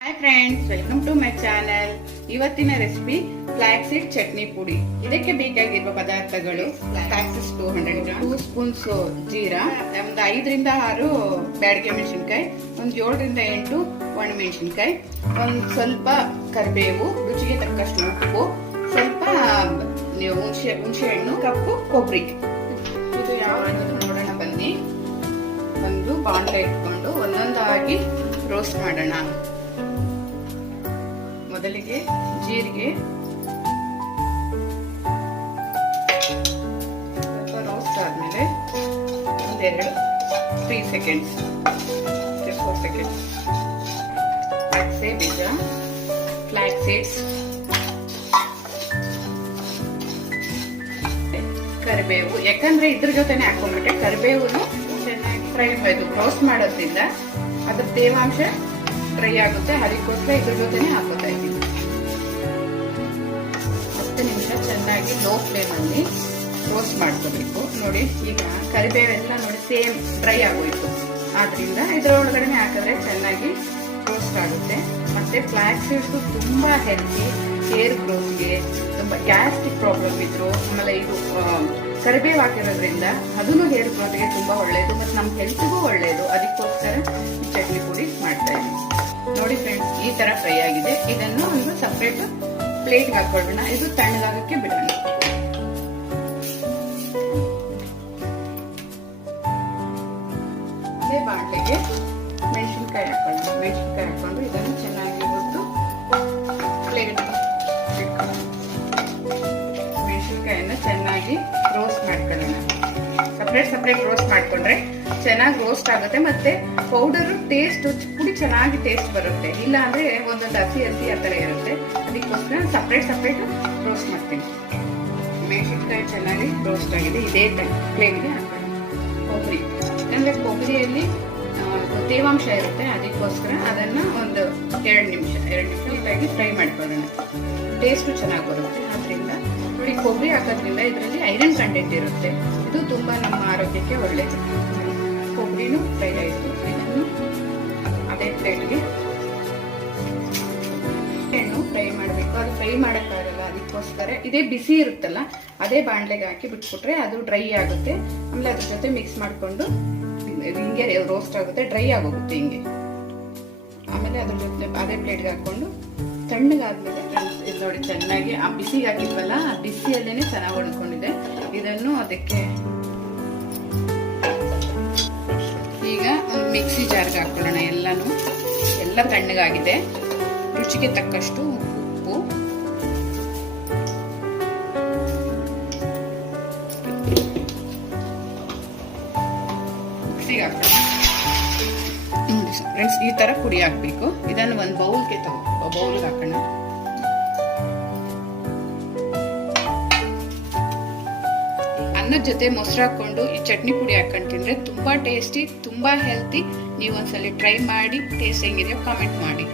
Hi friends welcome to my channel ಇವತ್ತಿನ recipe flax seed chutney ಪುಡಿ. ಇದಕ್ಕೆ ಬೇಕಾಗಿರುವ ಪದಾರ್ಥಗಳು flaxseeds two hundred gram two spoons jeera, ಒಂದು ಐದರಿಂದ ಆರು ಬ್ಯಾಡಿಗೆ ಮೆಣಸಿನ್ಕಾಯಿ, ಒಂದು ಏಳರಿಂದ ಎಂಟು ಒಣಮೆಣಸಿನ್ಕಾಯಿ ಒಂದು ಸ್ವಲ್ಪ ಕರಿಬೇವು, ರುಚಿಗೆ ತಕ್ಕಷ್ಟು ಉಪ್ಪು, ಸ್ವಲ್ಪ ಹುಣಸೆ ಹುಣಸೆ ಹಣ್ಣು ಕಪ್ಪು ಕೊಬ್ಬರಿ. ಇದು ಯಾವ ನೋಡೋಣ ಬನ್ನಿ. ಒಂದು ಬಾಂಡ್ಲೆ ಇಟ್ಕೊಂಡು ಒಂದೊಂದಾಗಿ ರೋಸ್ಟ್ ಮಾಡೋಣ. ಮೊದಲಿಗೆ ಜೀರಿಗೆ, ಸ್ವಲ್ಪ ರೋಸ್ಟ್ ಆದ್ಮೇಲೆ ಒಂದೆರಡು ತ್ರೀ ಸೆಕೆಂಡ್ಸ್ ಫೋರ್ ಸೆಕೆಂಡ್ಸ್ ಅಗಸೆ ಬೀಜ ಫ್ಲಾಕ್ ಸೀಡ್ಸ್ ಕರಿಬೇವು. ಯಾಕಂದ್ರೆ ಇದ್ರ ಜೊತೆನೆ ಹಾಕೊಂಡ್ಬಿಟ್ಟೆ. ಕರಿಬೇವು ಚೆನ್ನಾಗಿ ಫ್ರೈ ಇದು ರೋಸ್ಟ್ ಮಾಡೋದ್ರಿಂದ ಅದ್ರ ತೇವಾಂಶ ಫ್ರೈ ಆಗುತ್ತೆ ಅದಕ್ಕೋಸ್ಕರ ಇದ್ರ ಜೊತೆನೆ ಹಾಕೋತಾ ಇದ್ದೀನಿ ಹತ್ತು ನಿಮಿಷ ಚೆನ್ನಾಗಿ ಲೋ ಫ್ಲೇಮಲ್ಲಿ ರೋಸ್ಟ್ ಮಾಡ್ಕೋಬೇಕು. ನೋಡಿ, ಈಗ ಕರಿಬೇವೆಲ್ಲ ನೋಡಿ ಸೇಮ್ ಡ್ರೈ ಆಗೋಯ್ತು. ಆದ್ರಿಂದ ಇದ್ರೊಳಗಡೆ ಹಾಕಿದ್ರೆ ಚೆನ್ನಾಗಿ ರೋಸ್ಟ್ ಆಗುತ್ತೆ. ಮತ್ತೆ ಫ್ಲಾಕ್ ಸೀಡ್ಸ್ ತುಂಬಾ ಹೆಲ್ತಿ ಹೇರ್ ಗ್ರೋತ್ಗೆ ತುಂಬ ಗ್ಯಾಸ್ಟ್ರಿಕ್ ಪ್ರಾಬ್ಲಮ್ ಇದ್ರು, ಆಮೇಲೆ ಇದು ಕರಿಬೇವು ಹಾಕಿರೋದ್ರಿಂದ ಅದನ್ನು ಹೇರ್ ಗ್ರೋತ್ಗೆ ತುಂಬಾ ಒಳ್ಳೆಯದು ಮತ್ತು ನಮ್ಮ ಹೆಲ್ತ್ಗೂ ಒಳ್ಳೆಯದು ಅದಕ್ಕೋಸ್ಕರ ತರ ಫ್ರೈ ಆಗಿದೆ. ಇದನ್ನು ಒಂದು ಸಪ್ರೇಟ್ ಪ್ಲೇಟ್ಗೆ ಹಾಕೊಳ್ಳೋಣ ಇದು ತಣ್ಣಗಾಗಕ್ಕೆ ಬಿಡೋಣ. ಬಾಣಲೆಗೆ ಮೆಣಸಿನ್ಕಾಯಿ ಹಾಕೊಳ್ಳೋಣ ಮೆಣಸಿನ್ಕಾಯಿ ಹಾಕೊಂಡು ಇದನ್ನು ಚೆನ್ನಾಗಿ ಸಪ್ರೇಟ್ ಸಪ್ರೇಟ್ ರೋಸ್ಟ್ ಮಾಡಿಕೊಂಡ್ರೆ ಚೆನ್ನಾಗಿ ರೋಸ್ಟ್ ಆಗುತ್ತೆ ಮತ್ತೆ ಪೌಡರ್ ಟೇಸ್ಟ್ ಪುಡಿ ಚೆನ್ನಾಗಿ ಟೇಸ್ಟ್ ಬರುತ್ತೆ. ಇಲ್ಲ ಅಂದ್ರೆ ಒಂದೊಂದು ಹಸಿ ಹಸಿ ಆ ಥರ ಇರುತ್ತೆ. ಅದಕ್ಕೋಸ್ಕರ ಸಪ್ರೇಟ್ ಸಪ್ರೇಟ್ ರೋಸ್ಟ್ ಮಾಡ್ತೀನಿ. ಮೆಣಸಿನ್ಕಾಯಿ ಚೆನ್ನಾಗಿ ರೋಸ್ಟ್ ಆಗಿದೆ. ಇದೇ ಪ್ಲೇಟ್ಗೆ ಹಾಕೋಣ. ಕೊಬ್ಬರಿ. ಅಂದರೆ ಕೊಬ್ಬರಿಯಲ್ಲಿ ತೇವಾಂಶ ಇರುತ್ತೆ. ಅದಕ್ಕೋಸ್ಕರ ಅದನ್ನ ಒಂದು ಎರಡು ನಿಮಿಷ ಎರಡು ನಿಮಿಷ ಫ್ರೈ ಮಾಡ್ಕೊಳ್ಳೋಣ. ಟೇಸ್ಟು ಚೆನ್ನಾಗಿ ಬರುತ್ತೆ. ಆದ್ರಿಂದ ನೋಡಿ ಕೊಬ್ಬರಿ ಹಾಕೋದ್ರಿಂದ ಇದರಲ್ಲಿ ಐರನ್ ಕಂಟೆಂಟ್ ಇರುತ್ತೆ. ಇದು ತುಂಬ ನಮ್ಮ ಆರೋಗ್ಯಕ್ಕೆ ಒಳ್ಳೆಯದು ಕೊಬ್ಬರಿನೂ ಫ್ರೈ ಆಯಿತು ಇದನ್ನು ಅದೇ ಪ್ಲೇಟ್ಗೆ ಹಣ್ಣು ಫ್ರೈ ಮಾಡಬೇಕು. ಅದು ಫ್ರೈ ಮಾಡೋಕ್ಕಾಗಲ್ಲ, ಅದಕ್ಕೋಸ್ಕರ. ಇದೇ ಬಿಸಿ ಇರುತ್ತಲ್ಲ, ಅದೇ ಬಾಣಲೆಗೆ ಹಾಕಿ ಬಿಟ್ಬಿಟ್ರೆ ಅದು ಡ್ರೈ ಆಗುತ್ತೆ. ಆಮೇಲೆ ಅದ್ರ ಜೊತೆ ಮಿಕ್ಸ್ ಮಾಡಿಕೊಂಡು ಹಿಂಗೆ ರೋಸ್ಟ್ ಆಗುತ್ತೆ ಡ್ರೈ ಆಗೋಗುತ್ತೆ ಹಿಂಗೆ. ಆಮೇಲೆ ಅದ್ರ ಜೊತೆ ಅದೇ ಪ್ಲೇಟ್ಗೆ ಹಾಕ್ಕೊಂಡು ತಣ್ಣಗಾದ್ಮೇಲೆ ನೋಡಿ, ಚೆನ್ನಾಗಿ ಆ ಬಿಸಿಗೆ ಹಾಕಿದ್ವಲ್ಲ, ಆ ಬಿಸಿಯಲ್ಲೇನೆ ಚೆನ್ನಾಗಿ ಹೊಡ್ಕೊಂಡಿದೆ ಇದನ್ನು ಅದಕ್ಕೆ ಈಗ ಒಂದು ಮಿಕ್ಸಿ ಜಾರ್ಗೆ ಹಾಕೊಳ್ಳೋಣ ಎಲ್ಲಾನು. ಎಲ್ಲ ತಣ್ಣಗಾಗಿದೆ. ರುಚಿಗೆ ತಕ್ಕಷ್ಟು ಉಪ್ಪು. ಫ್ರೆಂಡ್ಸ್ ಈ ತರ ಪುಡಿ ಹಾಕ್ಬೇಕು. ಇದನ್ನು ಒಂದು ಬೌಲ್ಗೆ ತಗೋ, ಬೌಲ್ಗೆ ಹಾಕೋಣ. ಅನ್ನದ ಜೊತೆ ಮೊಸರು ಹಾಕೊಂಡು ಈ ಚಟ್ನಿ ಪುಡಿ ಹಾಕೊಂಡು ತಿಂದ್ರೆ ತುಂಬಾ ಟೇಸ್ಟಿ ತುಂಬಾ ಹೆಲ್ತಿ ನೀವು ಒಂದ್ಸಲಿ ಟ್ರೈ ಮಾಡಿ ಟೇಸ್ಟ್ ಹೆಂಗಿದೆಯೋ ಕಾಮೆಂಟ್ ಮಾಡಿ.